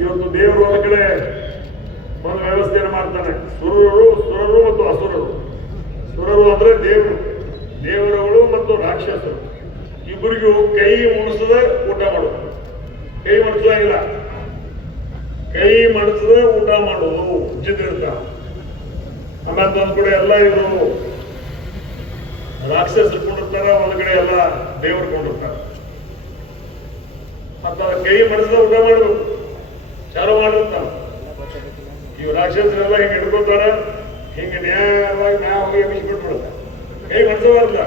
ಇವತ್ತು ದೇವರು ಒಂದ್ ಕಡೆ ಒಂದು ವ್ಯವಸ್ಥೆಯನ್ನು ಮಾಡ್ತಾನೆ. ಸುರರು ಸುರರು ಮತ್ತು ಅಸುರರು. ಸುರರು ಅಂದ್ರೆ ದೇವರು. ದೇವರುಗಳು ಮತ್ತು ರಾಕ್ಷಸರು. ಇಬ್ಬರಿಗೂ ಕೈ ಮುಣಿಸದ ಊಟ ಮಾಡೋದು ಕೈ ಮಡಿಸೋಂಗಿಲ್ಲ ಕೈ ಮಡಿಸದ ಊಟ ಮಾಡೋದು ಚಿತ್ರಿತ ಆಮೇಲೆ ಒಂದ್ ಕಡೆ ಎಲ್ಲ ಇವರು ರಾಕ್ಷಸರು ಕೊಂಡಿರ್ತಾರ, ಒಂದ್ ಕಡೆ ಎಲ್ಲ ದೇವರು ಕೊಂಡಿರ್ತಾರ. ಮತ್ತ ಕೈ ಮಡಿಸದ ಊಟ ಮಾಡ್ಬೇಕು. ಚಾಲು ಮಾಡಿರ್ತಾರ ಇವ್ ರಾಕ್ಷಸರೆಲ್ಲ ಹಿಂಗೆ ಹಿಡ್ಕೊತಾರ ಹಿಂಗೆ ನ್ಯಾಯವಾಗಿ ಮ್ಯಾಗ ಹೋಗಿ ಬಿಟ್ಬಿಡ್ತಾರೆ ಕೈ ಮಡಿಸಬಾರ್ದ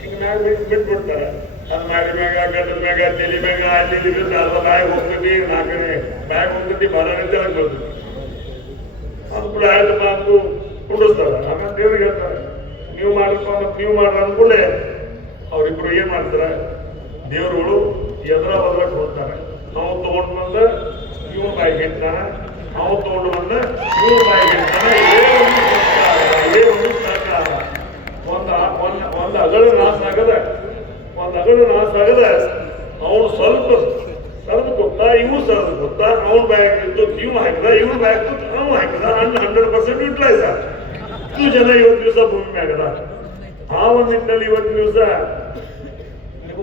ಹಿಂಗೆ ಮ್ಯಾಗ ಬಿಟ್ಟು ಬಿಟ್ಬಿಡ್ತಾರೆ ಅದ್ ಮಾಡಿ ಮ್ಯಾಗ ಗಂಡದ ಮ್ಯಾಗ, ತಲೆ ಮ್ಯಾಗ, ಅಲ್ಲಿ ಇಲ್ಲಿ ಅಲ್ಲ ಬ್ಯಾಗ್ ಹೋಗ್ತೈತಿ ನಾಲ್ಕನೇ ಬ್ಯಾಗ್ ಹೋಗ್ತೈತಿ ಬಾರ ನಿಂತಲ್ಲ ಬರ್ತೈತಿ ಅದು ಕೂಡ ಆಯ್ತು ಮಾತು ಕುಂಡಿಸ್ತಾರ ಆಮೇಲೆ ದೇವ್ರಿಗೆ ಹೇಳ್ತಾರೆ, ನೀವು ಮಾಡ್ರಪ್ಪ ಮತ್ತೆ ನೀವು ಮಾಡ್ರ ಅಂದ್ಕೂಡಲೇ ಅವ್ರಿಬ್ರು ಏನ್ ಮಾಡ್ತಾರೆ? ದೇವರುಗಳು ಎದುರ ಬದಲಕ್ಕೆ ಹೋಗ್ತಾರೆ. ನಾವು ತಗೊಂಡು ಬಂದ ಇವ್ ಬಾಯಿಗೆ ಇಡ್ತಾನೆ ನಾವು ಒಂದು ಸರ್ಕಾರ. ಒಂದ ಒಂದ್ ಒಂದ್ ಅಗಳು ನಾಶ ಆಗದ, ಒಂದ್ ಅಗಳು ನಾಶ ಆಗದ ಅವನು ಸ್ವಲ್ಪ ಸರದು ಗೊತ್ತಾ ಇವು ಸರದು ಗೊತ್ತಾ ಅವ್ನ ಬ್ಯಾಗ್ ಇದ್ದು ನೀವು ಹಾಕಿದ ಇವ್ ಬ್ಯಾಗ್ ನಾವು ಹಾಕಿದ, ಹಣ್ಣು ಹಂಡ್ರೆಡ್ ಪರ್ಸೆಂಟ್ ಯುಟಿಲೈಸ್ ಇಷ್ಟು ಜನ ಇವತ್ತು ದಿವಸ ಭೂಮಿ ಮ್ಯಾಗದ. ಆ ಒಂದು ನಿಟ್ಟಿನಲ್ಲಿ ಇವತ್ತು ದಿವಸ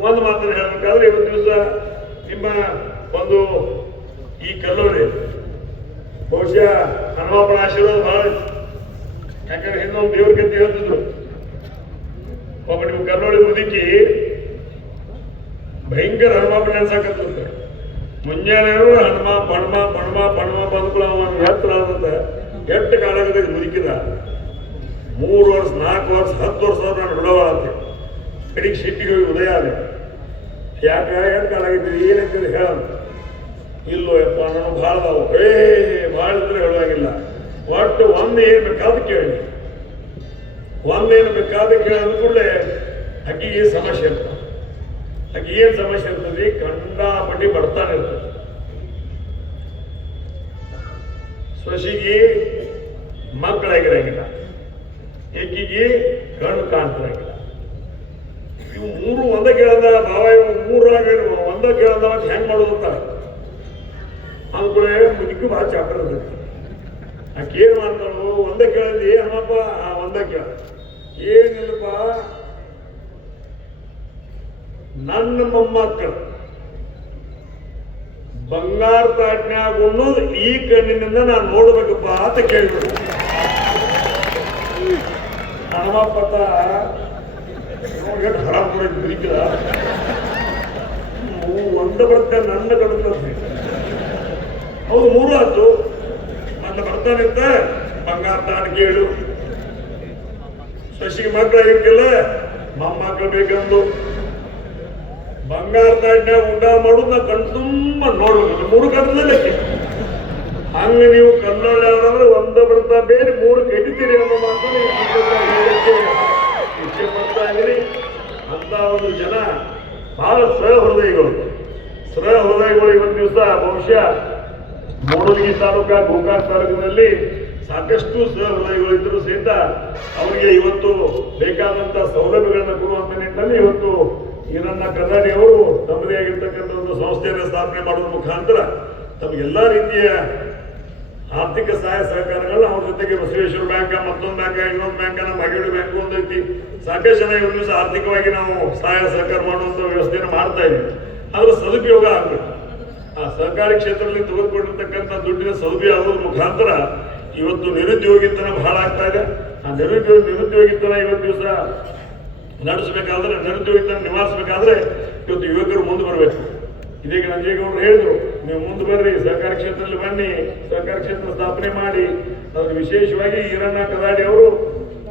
ಒಂದು ಮಾತನ್ನು ಹೇಳ್ಬೇಕಾದ್ರೆ ಇವತ್ತು ದಿವಸ ನಿಮ್ಮ ಒಂದು ಈ ಕಲ್ಲೂರಿ ಬಹುಶಃ ಹನುಮಪ್ಪನ ಆಶೀರ್ವಾದ ಬಹಳ. ಯಾಕಂದ್ರೆ ಹಿಂದೊಂದು ದೇವ್ರ ಕತೆ ಹೇಳ್ತಿದ್ರು. ಒಬ್ಬ ನೀವು ಕಲ್ಲೋಳಿ ಮುದುಕಿ ಭಯಂಕರ ಹನುಮಪ್ಪನ ಅನ್ಸಾಕತ್ತಂತ ಮುಂಜಾನೆ ಹನುಮ, ಪಣಮ ಪಣಮ ಪಣಮ ಬಂದ್ಕೊಳ್ಳ ಅವನ ಎತ್ತರ ಆದಂತೆ ಎಷ್ಟು ಕಾಲಾಗದ ಮುದುಕಿದ? ಮೂರು ವರ್ಷ, ನಾಲ್ಕು ವರ್ಷ, ಹತ್ತು ವರ್ಷ ನಾನು ಬಿಡವಾಳಂತೆ ಕಡೆಗೆ ಸಿಟ್ಟಿಗೆ ಹೋಗಿ ಉದಯ ಆದ ಯಾಕೆ ಎಷ್ಟು ಕಾಲಾಗಿದ್ದೀರಿ ಏನಂತೇಳಿ ಹೇಳಂತ ಇಲ್ಲೋ ಯಪ್ಪ ನಾನು ಭಾಳ ಅದಾವು. ಏ, ಭಾಳ ಇದ್ರೆ ಹೇಳುವಾಗಿಲ್ಲ ಒಟ್ಟು ಒಂದು ಏನು ಬೇಕಾದ ಕೇಳಿ. ಒಂದೇನು ಬೇಕಾದ ಕೇಳಿ ಅಂದ ಕೂಡಲೇ ಅಕ್ಕಿಗೆ ಸಮಸ್ಯೆ ಇರ್ತದೆ ಆಕೆ ಏನು ಸಮಸ್ಯೆ ಇರ್ತದೆ ಕಂಡಾಪಟ್ಟಿ ಬರ್ತಾನೆ ಇರ್ತದೆ. ಸೊಸಿಗೆ ಮಕ್ಕಳಾಗಿರಂಗಿಲ್ಲ. ಏಕಿಗೆ ಕಣ್ಣು ಕಾಣ್ತಿರಂಗಿಲ್ಲ. ಇವು ಮೂರು ಒಂದ ಕೇಳದ ಭಾವ ಇವು ಮೂರಾಗ ಒಂದ ಕೇಳದ ಹೆಂಗ್ ಅಂತ. ಅಂದ್ಕೊಳ್ಳೆ ಮುದುಕಿ ಭಾಳ ಚಾಪರ್ ಆಕೇನು ಆಕೆ ಏನ್ ಮಾಡ್ತಾಳು ಒಂದ ಆ ಒಂದ ಕೇಳ. ಏನಿಲ್ಲಪ್ಪ, ನನ್ನ ಮೊಮ್ಮಕ್ಕಳು. ಬಂಗಾರ ತಾಟ್ನ್ಯಾಗ ಉಣ್ಣೋದು ಈ ಕಣ್ಣಿನಿಂದ ನಾನು ನೋಡ್ಬೇಕಪ್ಪ ಅಂತ ಕೇಳಿದ್ರು ಹನುಮಪ್ಪತ ಎಷ್ಟು ಹರಾಮ್ ಕೂಡ ಬಿರಿಕಿದ ಒಂದ ಬರ್ತ ನನ್ನ ಕಡುತ್ತೆ ಹೌದು ಮೂರು ಆಯ್ತು ಅಂದ ಬರ್ತಾನೆ ಅಂತ ಬಂಗಾರ ತಾನು ಕೇಳು ಶಶಿಗೆ ಮಕ್ಕಳಾಗಿರ್ತಿಲ್ಲ ಮೊಮ್ಮಕ್ಕಳು ಬೇಕಂದು. ಬಂಗಾರ ತಾಟ್ನ್ಯಾಗ ಊಟ ಮಾಡುದ ಕಣ್ ತುಂಬ ನೋಡ್ಬೇಕು. ಮೂರು ಕಣ್ಣಲ್ಲಿ ಹಂಗ ನೀವು ಕನ್ನಡ ಒಂದ ಬರ್ತಾ ಬೇರೆ ಮೂರು ಕಡಿತೀರಿ ಅನ್ನೋ ಮಾತನ್ನು ಇಚ್ಛೆ ಮಾಡ್ತಾ ಇದ್ರಿ ಅಂತ ಒಂದು ಜನ ಬಹಳ ಸಹೃದಯಿಗಳು. ಸಹೃದಯಿಗಳು ಇವತ್ತು ದಿವಸ ಬಹುಶಃ ಮೂಡಲಗಿ ತಾಲೂಕಾ ಗೋಕಾಕ್ ತಾಲೂಕಿನಲ್ಲಿ ಸಾಕಷ್ಟು ಸಹೃದಯಗಳು ಇದ್ದರೂ ಸಹಿತ ಅವರಿಗೆ ಇವತ್ತು ಬೇಕಾದಂತ ಸೌಲಭ್ಯಗಳನ್ನು ಕೊಡುವಂತ ನಿಟ್ಟಿನಲ್ಲಿ ಇವತ್ತು ಈರಣ್ಣ ಕದಾಡಿ ಅವರು ತಮ್ಮದೇ ಆಗಿರ್ತಕ್ಕಂಥ ಒಂದು ಸಂಸ್ಥೆಯನ್ನು ಸ್ಥಾಪನೆ ಮಾಡುವ ಮುಖಾಂತರ ತಮಗೆಲ್ಲ ರೀತಿಯ ಆರ್ಥಿಕ ಸಹಾಯ ಸಹಕಾರಗಳನ್ನ ಅವ್ರ ಜೊತೆಗೆ ಬಸವೇಶ್ವರ ಬ್ಯಾಂಕ್ ಮತ್ತೊಂದು ಬ್ಯಾಂಕ್ ಇನ್ನೊಂದು ಬ್ಯಾಂಕ್ ನಮ್ಮ ಬ್ಯಾಂಕ್ ಒಂದು ಐತಿ. ಸಾಕಷ್ಟು ಜನ ಇವತ್ತು ದಿವಸ ಆರ್ಥಿಕವಾಗಿ ನಾವು ಸಹಾಯ ಸಹಕಾರ ಮಾಡುವಂತ ವ್ಯವಸ್ಥೆಯನ್ನು ಮಾಡ್ತಾ ಇದ್ದೀವಿ. ಅದರ ಸದುಪಯೋಗ ಆಗ್ಬೇಕು. ಆ ಸಹಕಾರಿ ಕ್ಷೇತ್ರದಲ್ಲಿ ತೆಗೆದುಕೊಂಡಿರ್ತಕ್ಕಂಥ ದುಡ್ಡಿನ ಸೌಲಭ್ಯ ಆಗೋದ್ರ ಮುಖಾಂತರ ಇವತ್ತು ನಿರುದ್ಯೋಗಿತನ ಬಹಳ ಆಗ್ತಾ ಇದೆ. ಆ ನಿರುದ್ಯೋಗ ನಿರುದ್ಯೋಗಿತನ ಇವತ್ತು ದಿವಸ ನಡೆಸಬೇಕಾದ್ರೆ, ನಿರುದ್ಯೋಗಿತನ ನಿವಾರಿಸಬೇಕಾದ್ರೆ ಇವತ್ತು ಯುವಕರು ಮುಂದೆ ಬರಬೇಕು. ಇದೀಗ ನಂಜೇಗೌಡರು ಹೇಳಿದ್ರು, ನೀವು ಮುಂದೆ ಬರ್ರಿ ಸಹಕಾರ ಕ್ಷೇತ್ರದಲ್ಲಿ ಬನ್ನಿ ಸಹಕಾರ ಕ್ಷೇತ್ರ ಸ್ಥಾಪನೆ ಮಾಡಿ. ಅದ್ರ ವಿಶೇಷವಾಗಿ ಈರಣ್ಣ ಕದಾಡಿ ಅವರು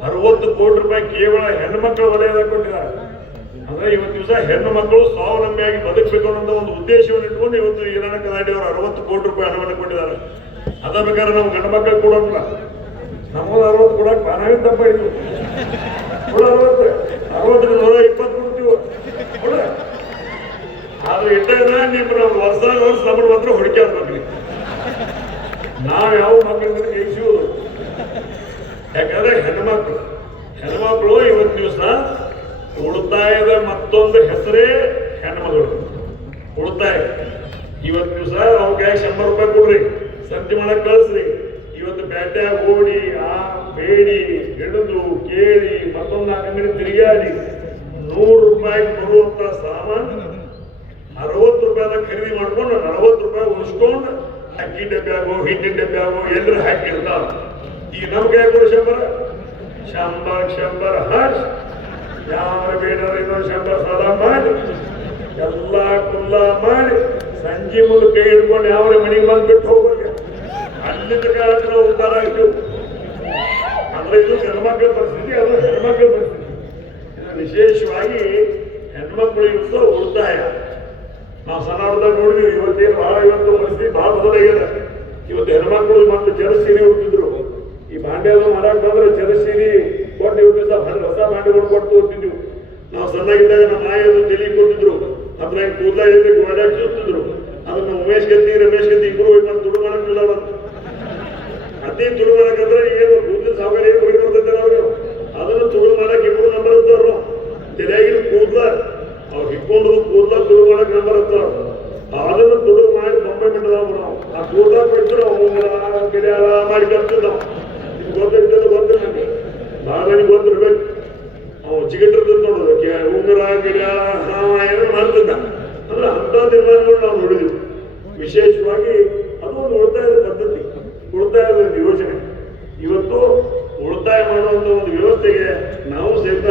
ಅರವತ್ತು ಕೋಟಿ ರೂಪಾಯಿ ಕೇವಲ ಹೆಣ್ಮಕ್ಳು ವಲಯದಾಗ ಕೊಟ್ಟಿದ್ದಾರೆ. ಅಂದ್ರೆ ಇವತ್ತು ದಿವಸ ಹೆಣ್ಣು ಮಕ್ಕಳು ಸ್ವಾವಲಂಬಿಯಾಗಿ ಬದುಕಬೇಕು ಅನ್ನೋ ಒಂದು ಉದ್ದೇಶವನ್ನು ಇಟ್ಕೊಂಡು ಇವತ್ತು ಈರಣ್ಣ ಕದಾಡಿ ಅವರು ಅರವತ್ತು ಕೋಟಿ ರೂಪಾಯಿ ಹಣವನ್ನು ಕೊಟ್ಟಿದ್ದಾರೆ. ಅದ ಬೇಕಾದ್ರೆ ನಾವು ಗಂಡು ಮಕ್ಕಳಿಗೆ ಕೊಡೋದಿಲ್ಲ. ನಮ್ಮದು ಅರವತ್ತು ಕೊಡಕ್ಕೆ ನಾವೇನು ತಪ್ಪ ಇದು. ಅರವತ್ತು, ಅರವತ್ತರಿಂದ ನೂರ ಇಪ್ಪತ್ತು ಕೊಡ್ತೀವಿ. ಕೊಡ ಆದ್ರೆ ಇಟ್ಟಾಗ ನಿಮ್ಮ ವರ್ಷ ವರ್ಷ ನಮ್ಮ ಮಾತ್ರ ಹುಡುಕಿ ಆಗ್ಬೇಕ್ರಿ ನಾವು ಯಾವ ಮಕ್ಕಳಿಂದ ಜಯಿಸುವುದು ಯಾಕಂದ್ರೆ ಹೆಣ್ಮಕ್ಳು ಹೆಣ್ಮಕ್ಳು ಇವತ್ತು ದಿವಸ ಉಳಿತಾಯದ ಮತ್ತೊಂದು ಹೆಸರೇ ಹೆಣ್ಮಗಳು. ಉಳಿತಾಯ. ಇವತ್ತು ದಿವಸ ಅವ್ರು ಕೈ ಶಂಬರ್ ರೂಪಾಯಿ ಕೊಡ್ರಿ. ಸಂತಿ ಮಾಡಕ್ ಕಳಿಸ್ರಿ. ಇವತ್ತು ಬ್ಯಾಟ್ಯಾಗ ಓಡಿ, ಆ, ಬೇಡಿ ಹಿಡಿದು ಕೇಳಿ, ಮತ್ತೊಂದು ಅಂಗಡಿ ತಿರುಗಾಡಿ ನೂರು ರೂಪಾಯಿ ಕೊಡುವಂತ ಸಾಮಾನು ಅರವತ್ತು ರೂಪಾಯಿದಾಗ ಖರೀದಿ ಮಾಡ್ಕೊಂಡು, ಅರವತ್ತು ರೂಪಾಯಿ ಉಳಿಸ್ಕೊಂಡು ಅಕ್ಕಿ ಡಬ್ಬ್ಯಾಗೋ ಹಿಟ್ಟಿನ ಡಬ್ಬ್ಯಾಗೋ ಎಲ್ಲರೂ ಹಾಕಿರ್ತಾವ ಈಗ ನಮ್ಗೆ ಯಾಕೆ ಶಂಬರ? ಶಂಬರ್ ಶಂಬರ್, ಹರ್ಷ. ಯಾರ ಬೇಡರ ಇನ್ನೊಂದು ಶಬ್ದ ಸಾಲ ಮಾಡಿ, ಎಲ್ಲ ಕುಲ್ಲ ಮಾಡಿ, ಸಂಜೆ ಮುಂದೆ ಕೈ ಹಿಡ್ಕೊಂಡು ಯಾವ ಮನೆಗೆ ಬಂದು ಬಿಟ್ಟು ಹೋಗ್ಬೇಕು ಅಲ್ಲಿಂದ ಕಾಲ ಉದ್ದಾರ ಆಯ್ತು ಅಂದ್ರೆ ಇದು ಹೆಣ್ಮಕ್ಳ ಪರಿಸ್ಥಿತಿ, ಅದು ಹೆಣ್ಮಕ್ಳ ಪರಿಸ್ಥಿತಿ. ಇದು ವಿಶೇಷವಾಗಿ ಹೆಣ್ಮಕ್ಳು ಇವತ್ತು ಉಳಿತಾಯ. ನಾವು ಸಣ್ಣದಾಗ ನೋಡಿದ್ವಿ, ಇವತ್ತೇನು ಬಹಳ ಇವತ್ತು ಪರಿಸ್ಥಿತಿ ಬಹಳ ಬದಲಾಗಿದೆ. ಇವತ್ತು ಹೆಣ್ಮಕ್ಳು ಮತ್ತು ಜನಸೀರೆ ಹುಟ್ಟಿದ್ರು. ಈ ಬಾಂಡ್ಯದ ಮರಕ್ಕೆ ಬಂದ್ರೆ ಜಲಸೀರೆ ಕೊಟ್ಟು ಇವ್ರು ಹೊಸ ಹೊಸ ಬಾಂಡೆಗಳು ಕೊಟ್ಟು ಹೋಗ್ತಿದ್ವಿ ನಾವು ಸಣ್ಣಗಿದ್ದಾಗ ನಮ್ಮ ಮಾಯದು ತಲೆ ಕೊಟ್ಟಿದ್ರು ಅದ್ರಾಗ ಕೂದಲ ಇದ್ರೆ ಗೋಡೆ ಸುತ್ತಿದ್ರು ಅದನ್ನ ಉಮೇಶ್ ಗತಿ ರಮೇಶ್ ಗತಿ ಇಬ್ರು ಹೋಗಿ ನಾನು ದುಡ್ಡು ಮಾಡಕ್ಕಿಲ್ಲ ಅವತ್ತು ಅದೇ ದುಡ್ಡು ಮಾಡಕಂದ್ರೆ ಏನು ಕೂದಲು ಸಾವುಕಾರ ಏನು ಹೋಗಿ ಬರ್ತೈತೆ ಅವರು ಅದನ್ನು ತುಳು ಮಾಡಕ್ಕೆ ಇಬ್ರು ನಂಬರ್ ಇರ್ತಾರ ತಲೆಯಾಗಿನ ಕೂದಲ, ಅವ್ರು ಹಿಕ್ಕೊಂಡು ಕೂದಲ ತುಳು ಮಾಡಕ್ ನಂಬರ್ ಇರ್ತಾರ ಅದನ್ನು ತುಳು ಮಾಡಿ ಬೊಂಬೆ ಬಿಟ್ಟದವ್ ನಾವು. ಆ ಕೂದಲ ಬಿಟ್ಟರು ಅವ್ರ ಗಿಡ ಮಾಡಿ ಕರ್ತಿದ್ದಾವ ಇದು ಗೊತ್ತಿರ್ತದೆ, ಗೊತ್ತಿಲ್ಲ ನಾನು ಬಂದಿರ್ಬೇಕು. ಅವ್ ಚಿಗಟಿರ್ತದ ನೋಡೋದಕ್ಕೆ ಉಂಗರ ಗಿಡ ಏನೋ ಮಾಡ್ತಿದ್ದ. ಅಂದ್ರೆ ಅಂಥ ದಿನಗಳು ನಾವು ನೋಡಿದ್ವಿ ವಿಶೇಷವಾಗಿ ಅದು ಒಂದು ಉಳಿತಾಯದ ಪದ್ಧತಿ, ಉಳಿತಾಯದ ಒಂದು ಯೋಜನೆ. ಇವತ್ತು ಉಳಿತಾಯ ಮಾಡುವಂತ ಒಂದು ವ್ಯವಸ್ಥೆಗೆ ನಾವು ಸಹಿತ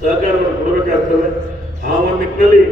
ಸಹಕಾರವನ್ನು ಕೊಡಬೇಕಾಗ್ತದೆ. ಆ ಒಂದು ನಿಟ್ಟಿನಲ್ಲಿ